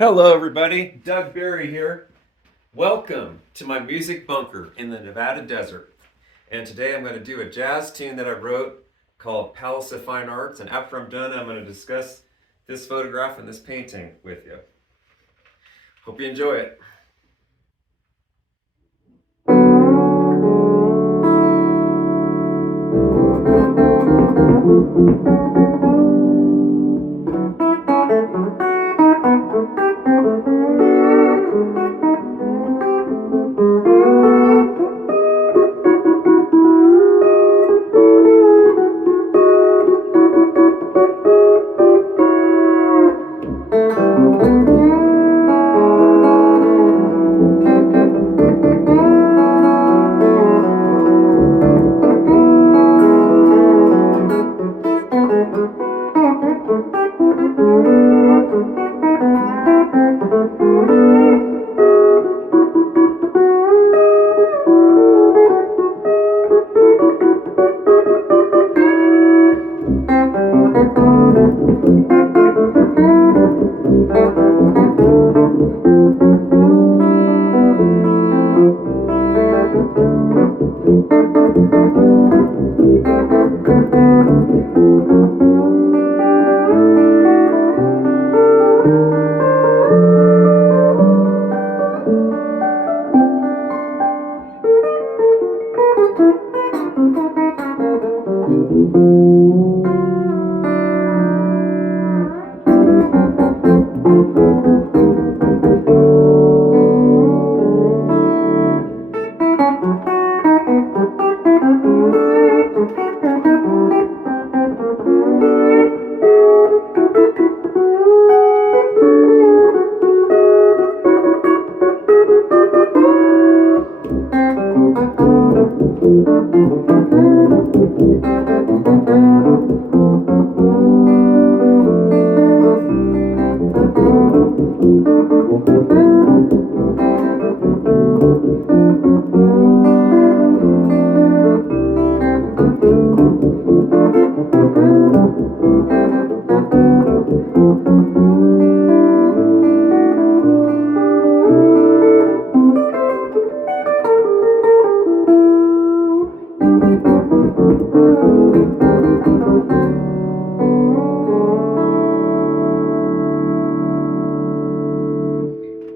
Hello, everybody. Doug Berry here. Welcome to my music bunker in the Nevada desert. And today I'm going to do a jazz tune that I wrote called Palace of Fine Arts. And after I'm done, I'm going to discuss this photograph and this painting with you. Hope you enjoy it.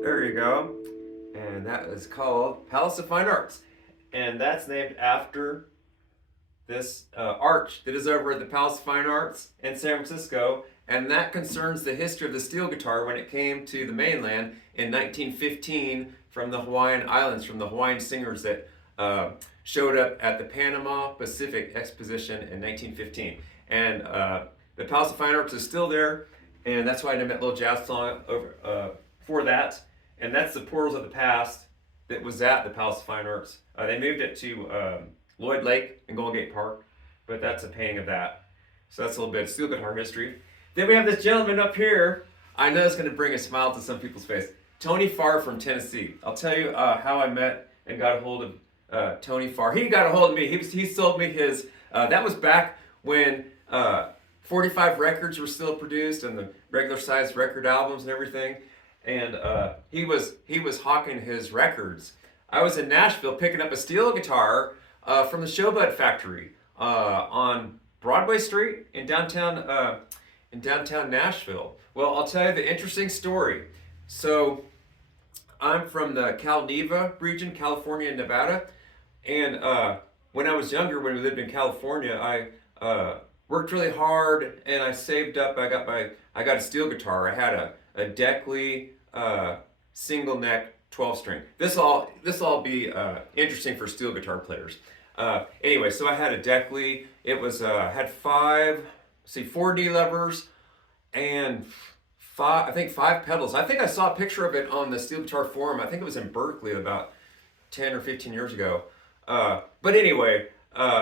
There you go. And that is called Palace of Fine Arts. And that's named after this arch that is over at the Palace of Fine Arts in San Francisco. And that concerns the history of the steel guitar when it came to the mainland in 1915 from the Hawaiian Islands, from the Hawaiian singers that showed up at the Panama Pacific Exposition in 1915. And the Palace of Fine Arts is still there, and that's why I named that little jazz song over, for that. And that's the Portals of the Past that was at the Palace of Fine Arts. They moved it to Lloyd Lake in Golden Gate Park, but that's a painting of that. So that's a little bit of steel guitar history. Then we have this gentleman up here. I know it's going to bring a smile to some people's face. Tony Farr from Tennessee. I'll tell you how I met and got a hold of Tony Farr. He got a hold of me. He sold me his. That was back when 45 records were still produced and the regular sized record albums and everything. And he was hawking his records. I was in Nashville picking up a steel guitar from the Sho-Bud factory on Broadway Street in downtown Nashville. Well, I'll tell you the interesting story. So I'm from the Cal Neva region, California and Nevada. And when I was younger, when we lived in California, I worked really hard and I saved up. I got a steel guitar. I had a Deckley single neck 12 string. This all be interesting for steel guitar players. Anyway, so I had a Deckley. It was had four D levers and five pedals. I think I saw a picture of it on the steel guitar forum. I think it was in Berkeley about 10 or 15 years ago. But anyway,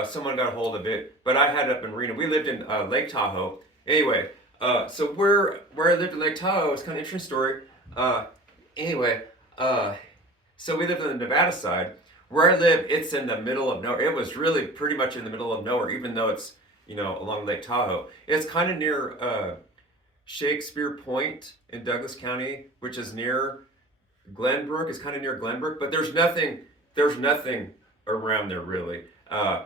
someone got a hold of it. But I had it up in Reno. We lived in Lake Tahoe. Anyway, so where I lived in Lake Tahoe, it's kind of an interesting story. Anyway, so we lived on the Nevada side. Where I live, it's in the middle of nowhere. It was really pretty much in the middle of nowhere, even though it's, along Lake Tahoe. It's kind of near Shakespeare Point in Douglas County, which is near Glenbrook. It's kind of near Glenbrook, but there's nothing around there really.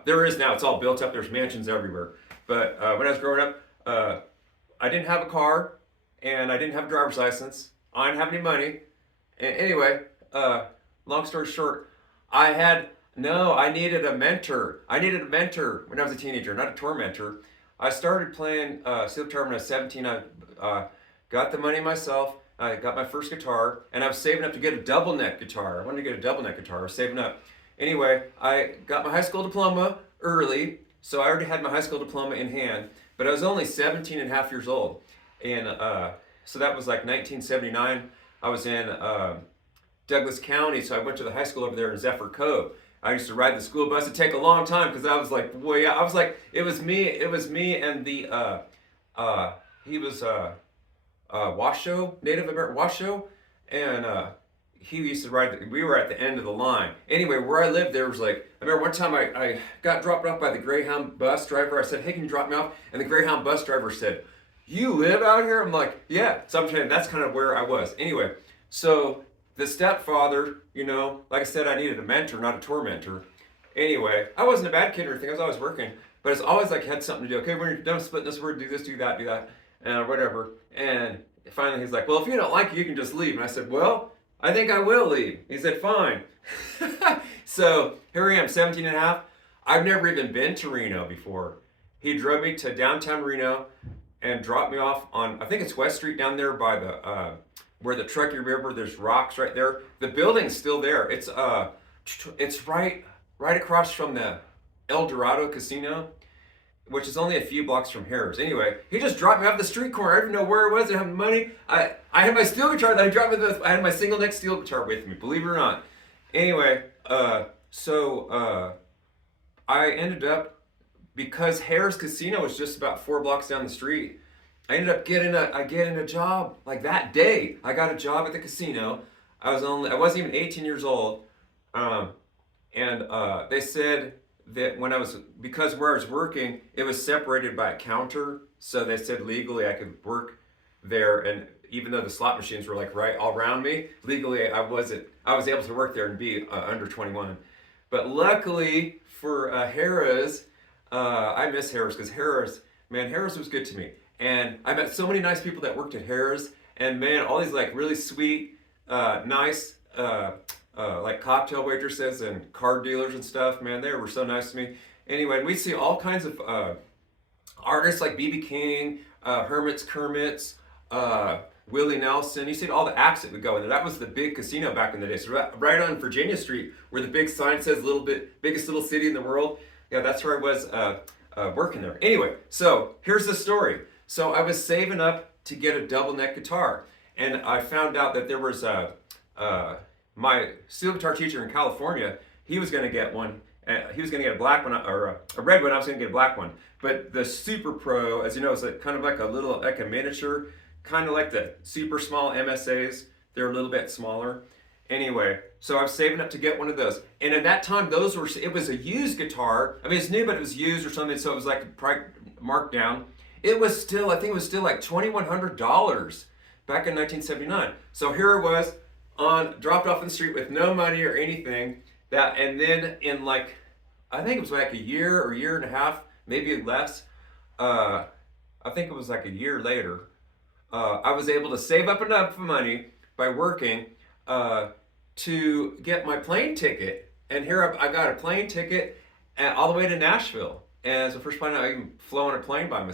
There is now. It's all built up. There's mansions everywhere. But when I was growing up, I didn't have a car, and I didn't have a driver's license. I didn't have any money. And anyway, long story short, I had no. I needed a mentor. I needed a mentor when I was a teenager, not a tormentor. I started playing steel guitar when I was 17. I got the money myself. I got my first guitar, and I was saving up to get a double neck guitar. I wanted to get a double neck guitar. I was saving up. Anyway, I got my high school diploma early, so I already had my high school diploma in hand, but I was only 17 and a half years old. And so that was like 1979. I was in Douglas County, so I went to the high school over there in Zephyr Cove. I used to ride the school bus. It'd take a long time because I was like, well, yeah, I was like, it was me and the, he was Washoe, Native American Washoe, and he used to ride, we were at the end of the line. Anyway, where I lived, there was like, I remember one time I got dropped off by the Greyhound bus driver. I said, hey, can you drop me off? And the Greyhound bus driver said, you live out here? I'm like, yeah. So I'm saying that's kind of where I was. Anyway, so the stepfather, like I said, I needed a mentor, not a tormentor. Anyway, I wasn't a bad kid or anything. I was always working, but it's always like I had something to do. Okay, when you're done splitting this word, do this, do that, whatever. And finally he's like, well, if you don't like it, you can just leave. And I said, well, I think I will leave. He said, fine. So here I am, 17 and a half. I've never even been to Reno before. He drove me to downtown Reno and dropped me off on, I think it's West Street down there by the, where the Truckee River, there's rocks right there. The building's still there. It's right across from the El Dorado Casino, which is only a few blocks from Harris. Anyway, he just dropped me off the street corner. I didn't know where it was. I didn't have money. I had my steel guitar that I dropped with. I had my single neck steel guitar with me, believe it or not. Anyway, so I ended up, because Harris Casino was just about 4 blocks down the street, I ended up getting a job like that day. I got a job at the casino. I wasn't even 18 years old, and they said that because where I was working, it was separated by a counter. So they said legally I could work there, and even though the slot machines were like right all around me, legally I was able to work there and be under 21. But luckily for Harris, I miss Harris because Harris was good to me. And I met so many nice people that worked at Harris, and man, all these like really sweet, nice, like cocktail waitresses and card dealers and stuff. Man, they were so nice to me. Anyway, we see all kinds of artists like B.B. King, Hermits, Kermits, Willie Nelson. You see all the acts that would go in there. That was the big casino back in the day. So right on Virginia Street, where the big sign says biggest little city in the world. Yeah, that's where I was working there. Anyway, so here's the story. So I was saving up to get a double neck guitar, and I found out that there was my steel guitar teacher in California. He was going to get one. He was going to get a black one or a red one. I was going to get a black one. But the Super Pro, as you know, is kind of like a miniature, kind of like the super small MSAs. They're a little bit smaller. Anyway, so I was saving up to get one of those. And at that time, it was a used guitar. I mean, it's new, but it was used or something, so it was like marked down. I think it was still like $2,100 back in 1979. So here it was, dropped off in the street with no money or anything. And then in I think it was like a year or year and a half, maybe less. I think it was like a year later. I was able to save up enough money by working to get my plane ticket. And here I got a plane ticket all the way to Nashville. And it's the first time I even flew on a plane by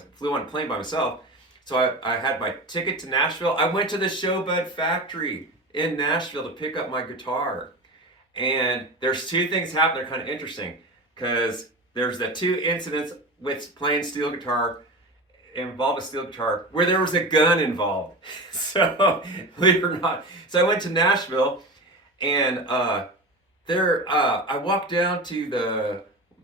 myself. So I had my ticket to Nashville. I went to the Sho-Bud factory in Nashville to pick up my guitar. And there's two things happen that are kind of interesting, because there's the two incidents with playing steel guitar involve a steel guitar where there was a gun involved. So believe it or not. So I went to Nashville, and there I walked down to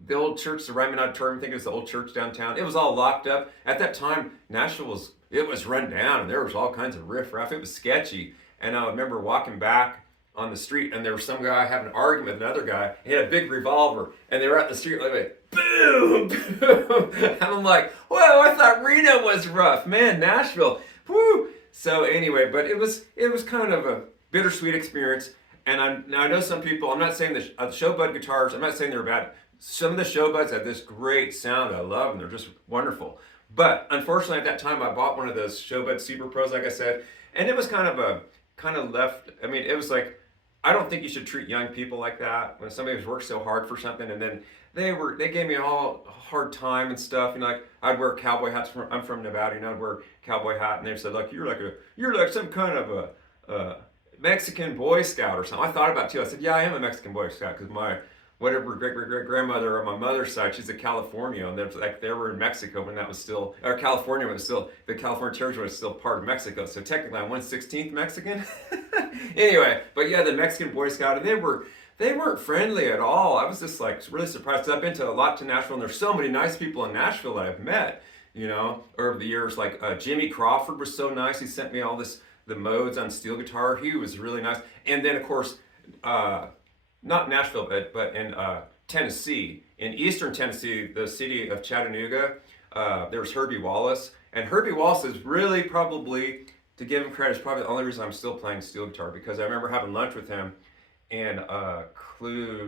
the old church, the Ryman Auditorium. I think it was the old church downtown. It was all locked up. At that time, Nashville was run down, and there was all kinds of riffraff. It was sketchy. And I remember walking back on the street, and there was some guy having an argument with another guy. He had a big revolver, and they were at the street like, boom, boom. And I'm like, whoa, I thought Reno was rough. Man, Nashville. Woo! So anyway, but it was kind of a bittersweet experience. And now I know some people. I'm not saying the Sho-Bud guitars. I'm not saying they're bad. Some of the Sho-Buds have this great sound. I love them. They're just wonderful. But unfortunately, at that time, I bought one of those Sho-Bud Super Pros, like I said, and it was kind of left. I mean, it was like, I don't think you should treat young people like that when somebody's worked so hard for something, and then they gave me all a hard time and stuff. You know, like I'd wear cowboy hats. I'm from Nevada, you know, I'd wear cowboy hat, and they said, like, you're like some kind of a Mexican Boy Scout or something. I thought about it too. I said, yeah, I am a Mexican Boy Scout because my whatever great grandmother on my mother's side, she's a California, and they were in Mexico when that was still, or California when it was still, the California territory was still part of Mexico. So technically, I'm 1/16th Mexican. Anyway, but yeah, the Mexican Boy Scout, and they weren't friendly at all. I was just like really surprised. 'Cause I've been to a lot to Nashville, and there's so many nice people in Nashville that I've met, you know, over the years. Like Jimmy Crawford was so nice. He sent me all the modes on steel guitar. He was really nice. And then of course, not Nashville, but in Tennessee, in eastern Tennessee, the city of Chattanooga, there was Herbie Wallace. And Herbie Wallace is really probably, to give him credit, is probably the only reason I'm still playing steel guitar, because I remember having lunch with him in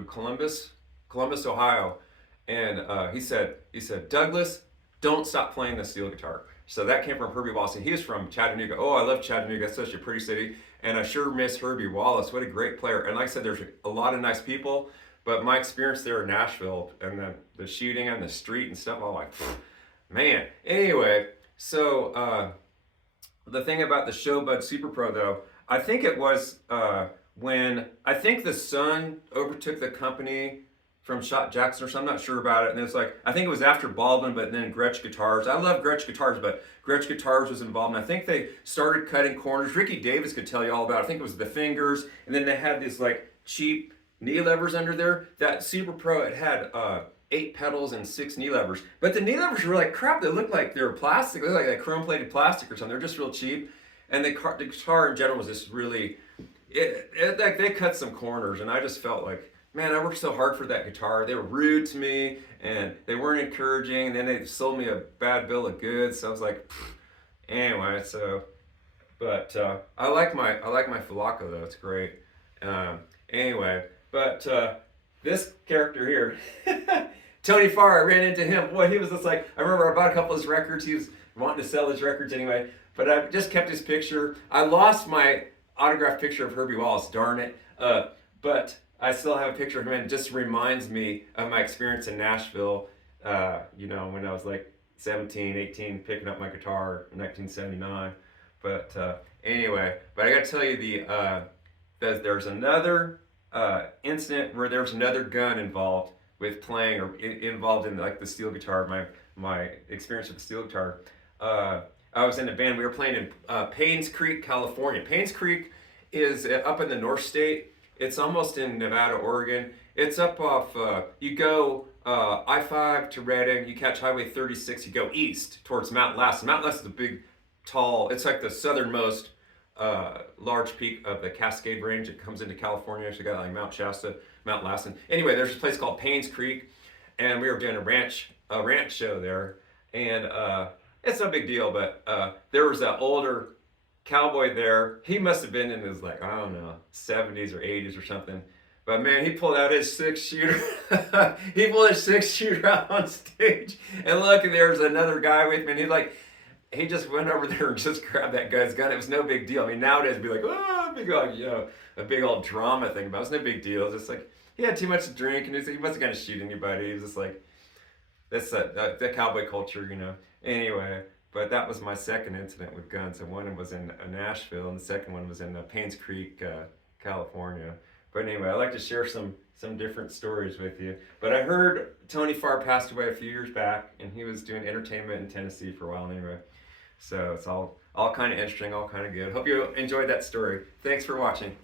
Columbus, Ohio, and he said, Douglas, don't stop playing the steel guitar. So that came from Herbie Wallace, and he was from Chattanooga. Oh, I love Chattanooga. It's such a pretty city, and I sure miss Herbie Wallace. What a great player. And like I said, there's a lot of nice people, but my experience there in Nashville and the shooting on the street and stuff, I'm like, man. Anyway, so the thing about the Sho-Bud Super Pro, though, I think it was when I think the son overtook the company from Shot Jackson or something. I'm not sure about it. And it's like, I think it was after Baldwin, but then Gretsch Guitars. I love Gretsch Guitars, but Gretsch Guitars was involved. And I think they started cutting corners. Ricky Davis could tell you all about it. I think it was the fingers. And then they had these like cheap knee levers under there. That Super Pro, it had 8 pedals and 6 knee levers. But the knee levers were like crap. They looked like they were plastic. They looked like chrome plated plastic or something. They're just real cheap. And the guitar in general was just really, like they cut some corners. And I just felt like, man, I worked so hard for that guitar. They were rude to me, and they weren't encouraging. And then they sold me a bad bill of goods. So I was like, pfft. Anyway. So, but I like my Fulaco though. It's great. Anyway, but this character here, Tony Farr, I ran into him. Boy, he was just like, I remember I bought a couple of his records. He was wanting to sell his records anyway, but I just kept his picture. I lost my autographed picture of Herbie Wallace. Darn it. But I still have a picture of him, and it just reminds me of my experience in Nashville, you know, when I was like 17, 18, picking up my guitar in 1979. But anyway, but I got to tell you, there's another incident where there was another gun involved with playing, or involved in like the steel guitar, my experience with the steel guitar. I was in a band, we were playing in Paynes Creek, California. Paynes Creek is up in the North State. It's almost in Nevada, Oregon. It's up off, you go I-5 to Reno, you catch Highway 36, you go east towards Mount Lassen. Mount Lassen is a big, tall, it's like the southernmost large peak of the Cascade Range. It comes into California. So you got like Mount Shasta, Mount Lassen. Anyway, there's a place called Paynes Creek, and we were doing a ranch show there. And it's no big deal, but there was an older cowboy there. He must have been in his, like, I don't know, 70s or 80s or something. But man, he pulled out his 6-shooter. He pulled his 6-shooter out on stage. And look, there's another guy with me. And he just went over there and just grabbed that guy's gun. It was no big deal. I mean, nowadays it'd be like, oh, big old, you know, a big old drama thing. But it was no big deal. It was just like, he had too much to drink, and he wasn't going to shoot anybody. He was just like, that's the cowboy culture, you know. Anyway. But that was my second incident with guns, and one was in Nashville, and the second one was in Paynes Creek, California. But anyway, I like to share some different stories with you. But I heard Tony Farr passed away a few years back, and he was doing entertainment in Tennessee for a while anyway. So it's all kind of interesting, all kind of good. Hope you enjoyed that story. Thanks for watching.